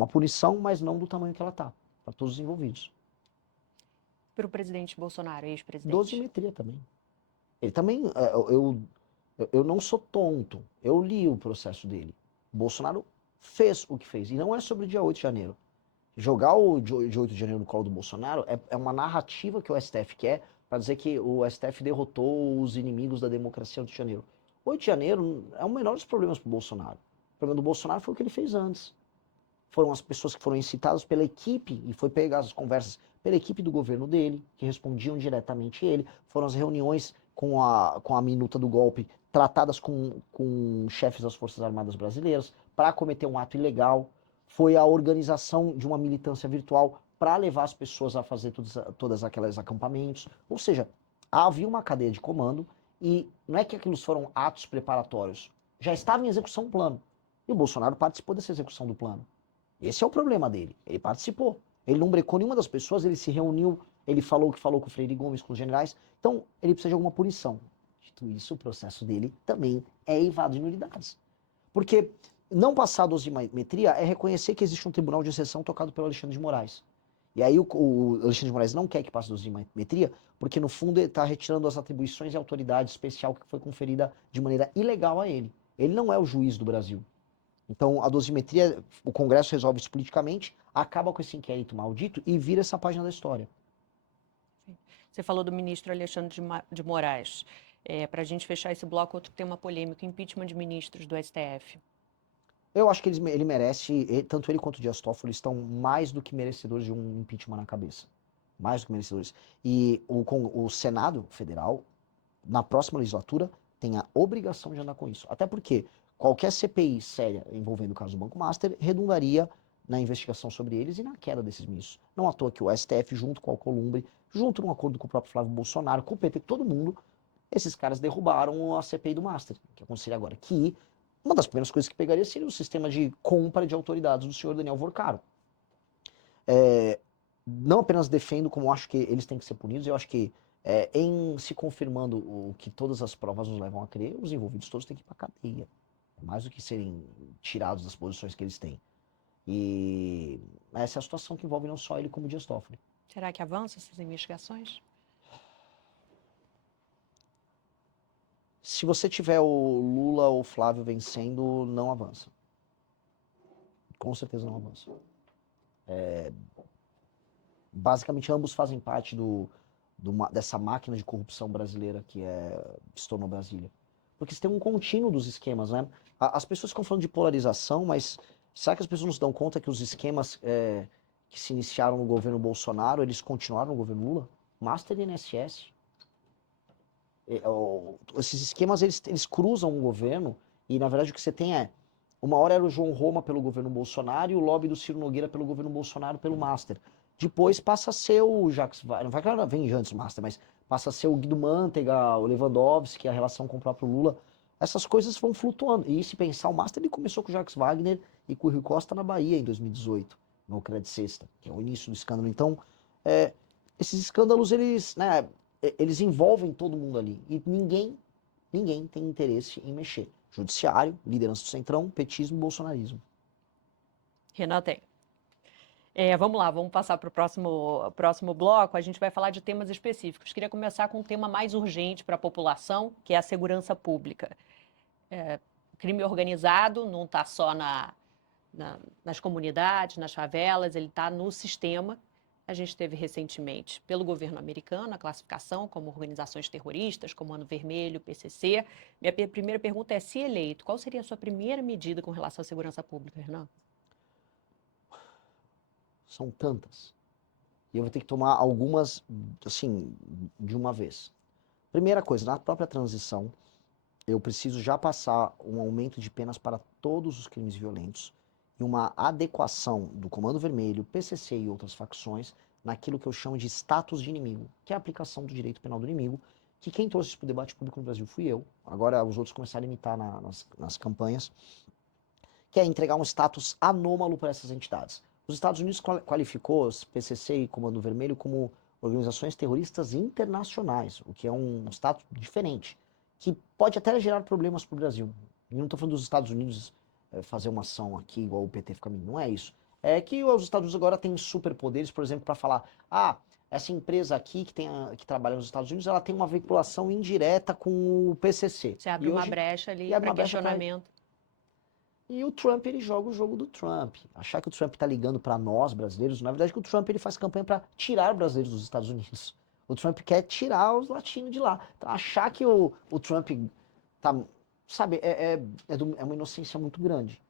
uma punição, mas não do tamanho que ela está, para todos os envolvidos. Para o presidente Bolsonaro, ex-presidente. Dosimetria também. Ele também, eu não sou tonto, eu li o processo dele. O Bolsonaro fez o que fez, e não é sobre o dia 8 de janeiro. Jogar o de 8 de janeiro no colo do Bolsonaro é uma narrativa que o STF quer para dizer que o STF derrotou os inimigos da democracia do 8 de janeiro. 8 de janeiro é o menor dos problemas para o Bolsonaro. O problema do Bolsonaro foi o que ele fez antes. Foram as pessoas que foram incitadas pela equipe, e foi pegar as conversas pela equipe do governo dele, que respondiam diretamente ele. Foram as reuniões com a minuta do golpe, tratadas com chefes das Forças Armadas Brasileiras, para cometer um ato ilegal. Foi a organização de uma militância virtual para levar as pessoas a fazer todas aqueles acampamentos. Ou seja, havia uma cadeia de comando, e não é que aqueles foram atos preparatórios. Já estava em execução o plano. E o Bolsonaro participou dessa execução do plano. Esse é o problema dele. Ele participou. Ele não brecou nenhuma das pessoas, ele se reuniu, ele falou o que falou com o Freire Gomes, com os generais. Então, ele precisa de alguma punição. Dito isso, o processo dele também é eivado de nulidades. Porque não passar a dosimetria é reconhecer que existe um tribunal de exceção tocado pelo Alexandre de Moraes. E aí o Alexandre de Moraes não quer que passe a dosimetria, porque no fundo ele está retirando as atribuições e autoridade especial que foi conferida de maneira ilegal a ele. Ele não é o juiz do Brasil. Então, a dosimetria, o Congresso resolve isso politicamente, acaba com esse inquérito maldito e vira essa página da história. Você falou do ministro Alexandre de Moraes. Para a gente fechar esse bloco, outro tema polêmico, impeachment de ministros do STF. Eu acho que ele merece, tanto ele quanto o Dias Toffoli estão mais do que merecedores de um impeachment na cabeça. Mais do que merecedores. E o Senado Federal, na próxima legislatura, tem a obrigação de andar com isso. Até porque qualquer CPI séria envolvendo o caso do Banco Master redundaria na investigação sobre eles e na queda desses ministros. Não à toa que o STF, junto com o Alcolumbre, junto num acordo com o próprio Flávio Bolsonaro, com o PT, todo mundo, esses caras derrubaram a CPI do Master, que aconteceria agora. Que uma das primeiras coisas que pegaria seria o sistema de compra de autoridades do senhor Daniel Vorcaro. Não apenas defendo, como acho que eles têm que ser punidos, eu acho que em se confirmando o que todas as provas nos levam a crer, os envolvidos todos têm que ir para cadeia. Mais do que serem tirados das posições que eles têm. E essa é a situação que envolve não só ele, como o Dias Toffoli. Será que avança essas investigações? Se você tiver o Lula ou o Flávio vencendo, não avança. Com certeza não avança. Basicamente, ambos fazem parte dessa máquina de corrupção brasileira que se tornou Brasília. Porque você tem um contínuo dos esquemas, né? As pessoas ficam falando de polarização, mas será que as pessoas não se dão conta que os esquemas que se iniciaram no governo Bolsonaro, eles continuaram no governo Lula? Master e INSS. Esses esquemas, eles cruzam o governo, e na verdade o que você tem uma hora era o João Roma pelo governo Bolsonaro e o lobby do Ciro Nogueira pelo governo Bolsonaro pelo Master. Depois passa a ser o Jacques Wagner, não vai que ela vem antes do Master, mas passa a ser o Guido Mantega, o Lewandowski, a relação com o próprio Lula. Essas coisas vão flutuando. E se pensar, o Master ele começou com o Jacques Wagner e com o Rui Costa na Bahia em 2018, no Credit Sexta, que é o início do escândalo. Então, esses escândalos, eles envolvem todo mundo ali. E ninguém tem interesse em mexer. Judiciário, liderança do Centrão, petismo e bolsonarismo. Renan tem. Vamos lá, vamos passar para o próximo bloco. A gente vai falar de temas específicos. Queria começar com um tema mais urgente para a população, que é a segurança pública. Crime organizado não está só nas comunidades, nas favelas, ele está no sistema. A gente teve recentemente, pelo governo americano, a classificação como organizações terroristas, Comando Vermelho, PCC. Minha primeira pergunta é, se eleito, qual seria a sua primeira medida com relação à segurança pública, Renan? São tantas. E eu vou ter que tomar algumas, assim, de uma vez. Primeira coisa, na própria transição, eu preciso já passar um aumento de penas para todos os crimes violentos e uma adequação do Comando Vermelho, PCC e outras facções naquilo que eu chamo de status de inimigo, que é a aplicação do direito penal do inimigo, que quem trouxe isso para o debate público no Brasil fui eu. Agora os outros começaram a imitar nas campanhas, que é entregar um status anômalo para essas entidades. Os Estados Unidos qualificou os PCC e Comando Vermelho como organizações terroristas internacionais, o que é um status diferente, que pode até gerar problemas para o Brasil. E não estou falando dos Estados Unidos fazer uma ação aqui igual o PT fica, não é isso. É que os Estados Unidos agora têm superpoderes, por exemplo, para falar, essa empresa aqui que trabalha nos Estados Unidos, ela tem uma vinculação indireta com o PCC. Você abre E uma hoje brecha e ali abre para uma brecha para. questionamento. E o Trump, ele joga o jogo do Trump. Achar que o Trump tá ligando para nós, brasileiros, na verdade que o Trump ele faz campanha para tirar brasileiros dos Estados Unidos. O Trump quer tirar os latinos de lá. Então achar que o Trump tá, sabe, é uma inocência muito grande.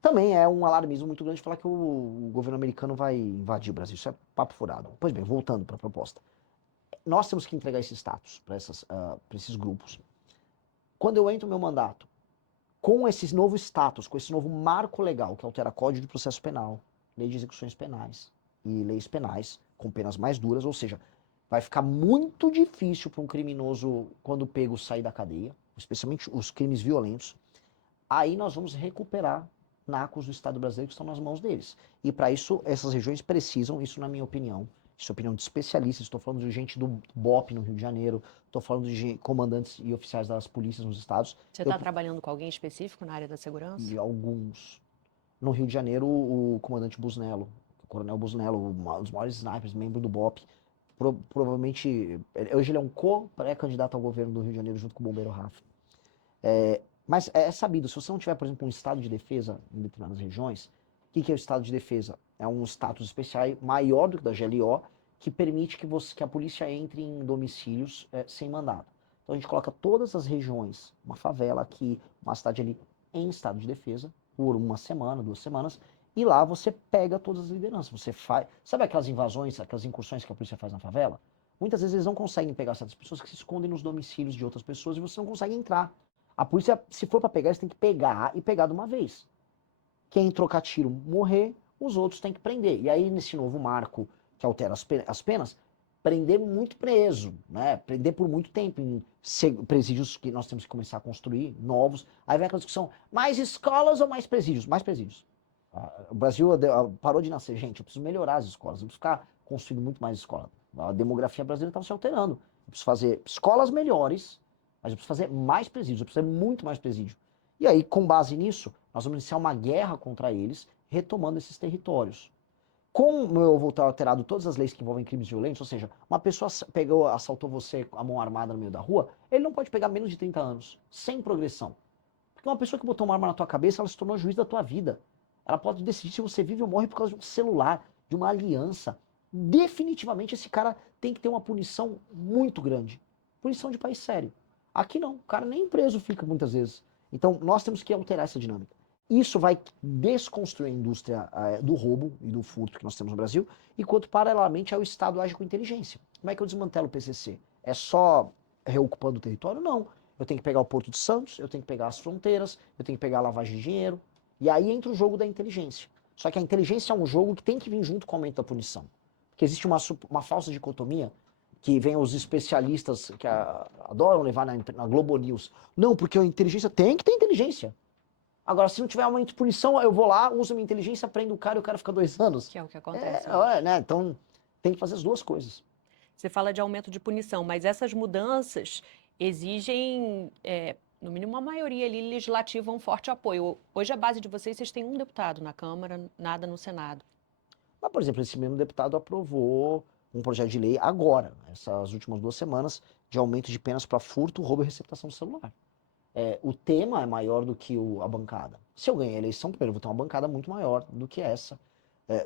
Também é um alarmismo muito grande falar que o governo americano vai invadir o Brasil. Isso é papo furado. Pois bem, voltando para a proposta. Nós temos que entregar esse status para esses grupos. Quando eu entro no meu mandato, com esse novo status, com esse novo marco legal que altera Código de Processo Penal, Lei de Execuções Penais e leis penais com penas mais duras, ou seja, vai ficar muito difícil para um criminoso, quando pego, sair da cadeia, especialmente os crimes violentos. Aí nós vamos recuperar nacos do Estado brasileiro que estão nas mãos deles. E para isso, essas regiões precisam, isso na minha opinião, isso é opinião de especialistas, estou falando de gente do BOP no Rio de Janeiro, estou falando de comandantes e oficiais das polícias nos estados. Você está trabalhando com alguém específico na área da segurança? E alguns. No Rio de Janeiro, o comandante Busnello, o coronel Busnello, um dos maiores snipers, membro do BOP, provavelmente, hoje ele é um co-pré-candidato ao governo do Rio de Janeiro junto com o bombeiro Rafa. Mas é sabido, se você não tiver, por exemplo, um estado de defesa em determinadas regiões, o que é o estado de defesa? É um status especial maior do que o da GLO, que permite que a polícia entre em domicílios sem mandado. Então a gente coloca todas as regiões, uma favela aqui, uma cidade ali, em estado de defesa, por uma semana, 2 semanas, e lá você pega todas as lideranças. Você faz. Sabe aquelas invasões, aquelas incursões que a polícia faz na favela? Muitas vezes eles não conseguem pegar certas pessoas que se escondem nos domicílios de outras pessoas e você não consegue entrar. A polícia, se for para pegar, eles têm que pegar e pegar de uma vez. Quem trocar tiro morrer, os outros têm que prender. E aí, nesse novo marco que altera as penas, prender muito preso, né? Prender por muito tempo em presídios que nós temos que começar a construir, novos. Aí vem aquela discussão, mais escolas ou mais presídios? Mais presídios. O Brasil parou de nascer, gente, eu preciso melhorar as escolas, eu preciso ficar construindo muito mais escola. A demografia brasileira está se alterando. Eu preciso fazer escolas melhores, mas eu preciso fazer mais presídios, eu preciso fazer muito mais presídio. E aí, com base nisso, nós vamos iniciar uma guerra contra eles, retomando esses territórios. Como eu vou ter alterado todas as leis que envolvem crimes violentos, ou seja, uma pessoa pegou, assaltou você com a mão armada no meio da rua, ele não pode pegar menos de 30 anos, sem progressão. Porque uma pessoa que botou uma arma na tua cabeça, ela se tornou juiz da tua vida. Ela pode decidir se você vive ou morre por causa de um celular, de uma aliança. Definitivamente esse cara tem que ter uma punição muito grande. Punição de país sério. Aqui não, o cara nem preso fica muitas vezes. Então nós temos que alterar essa dinâmica. Isso vai desconstruir a indústria do roubo e do furto que nós temos no Brasil, enquanto paralelamente o Estado age com inteligência. Como é que eu desmantelo o PCC? É só reocupando o território? Não. Eu tenho que pegar o Porto de Santos, eu tenho que pegar as fronteiras, eu tenho que pegar a lavagem de dinheiro. E aí entra o jogo da inteligência. Só que a inteligência é um jogo que tem que vir junto com o aumento da punição. Porque existe uma falsa dicotomia que vem os especialistas que adoram levar na Globo News. Não, porque a inteligência tem que ter inteligência. Agora, se não tiver aumento de punição, eu vou lá, uso minha inteligência, prendo o cara e o cara fica 2 anos. Que é o que acontece. Né? Então, tem que fazer as duas coisas. Você fala de aumento de punição, mas essas mudanças exigem, no mínimo, uma maioria ali legislativa, um forte apoio. Hoje, a base de vocês têm um deputado na Câmara, nada no Senado. Mas, por exemplo, esse mesmo deputado aprovou um projeto de lei agora, essas últimas 2 semanas, de aumento de penas para furto, roubo e receptação do celular. O tema é maior do que a bancada. Se eu ganhar a eleição, primeiro, eu vou ter uma bancada muito maior do que essa.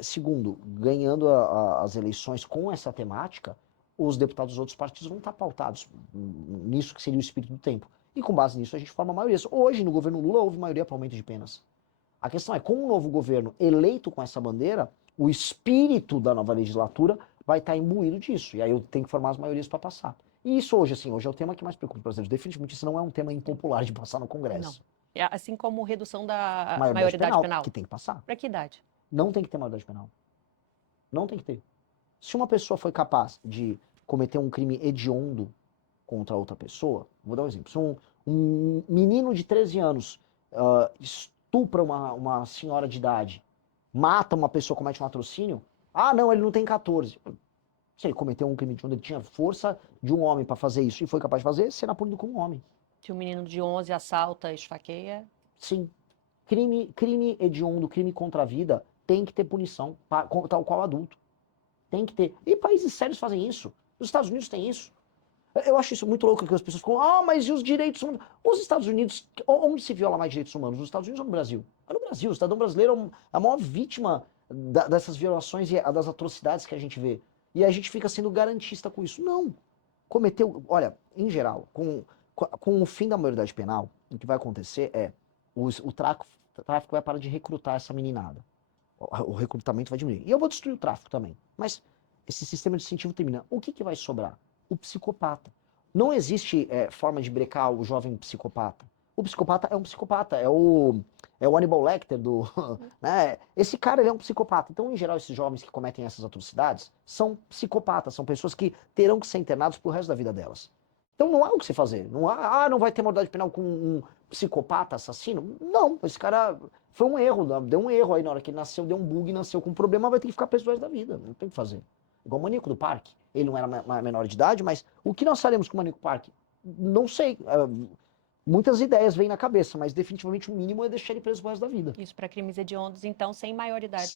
Segundo, ganhando as eleições com essa temática, os deputados dos outros partidos vão estar pautados nisso que seria o espírito do tempo. E com base nisso a gente forma maiorias. Hoje, no governo Lula, houve maioria para aumento de penas. A questão é, com um novo governo eleito com essa bandeira, o espírito da nova legislatura vai estar imbuído disso. E aí eu tenho que formar as maiorias para passar. E isso hoje, assim, hoje é o tema que mais preocupa os brasileiros. Definitivamente isso não é um tema impopular de passar no Congresso. Não. Assim como redução da Maioridade penal. que tem que passar. Para que idade? Não tem que ter maioridade penal. Não tem que ter. Se uma pessoa foi capaz de cometer um crime hediondo contra outra pessoa, vou dar um exemplo. Se um menino de 13 anos estupra uma senhora de idade, mata uma pessoa, comete um latrocínio, não, ele não tem 14. Se ele cometeu um crime hediondo, ele tinha força de um homem para fazer isso e foi capaz de fazer, será punido como um homem. Se um menino de 11 assalta, esfaqueia? Sim. Crime hediondo, crime contra a vida, tem que ter punição, tal qual adulto. Tem que ter. E países sérios fazem isso. Os Estados Unidos têm isso. Eu acho isso muito louco que as pessoas falam, mas e os direitos humanos? Os Estados Unidos, onde se viola mais direitos humanos? Nos Estados Unidos ou no Brasil? É no Brasil. O cidadão brasileiro é a maior vítima dessas violações e das atrocidades que a gente vê. E a gente fica sendo garantista com isso. Não. Cometeu, olha, em geral, com o fim da maioridade penal, o que vai acontecer é o tráfico vai parar de recrutar essa meninada. O recrutamento vai diminuir. E eu vou destruir o tráfico também. Mas esse sistema de incentivo termina. O que vai sobrar? O psicopata. Não existe forma de brecar o jovem psicopata. O psicopata é um psicopata. É o Hannibal Lecter do... né? Esse cara, ele é um psicopata. Então, em geral, esses jovens que cometem essas atrocidades são psicopatas. São pessoas que terão que ser internados pro resto da vida delas. Então não há o que se fazer. Não vai ter maioridade penal com um psicopata assassino? Não, esse cara foi um erro, deu um erro aí na hora que ele nasceu, deu um bug, nasceu com um problema, vai ter que ficar preso o resto da vida. Não tem o que fazer. Igual o maníaco do parque. Ele não era menor de idade, mas o que nós faremos com o maníaco do parque? Não sei. Muitas ideias vêm na cabeça, mas definitivamente o mínimo é deixar ele preso o resto da vida. Isso para crimes hediondos, então, sem maioridade.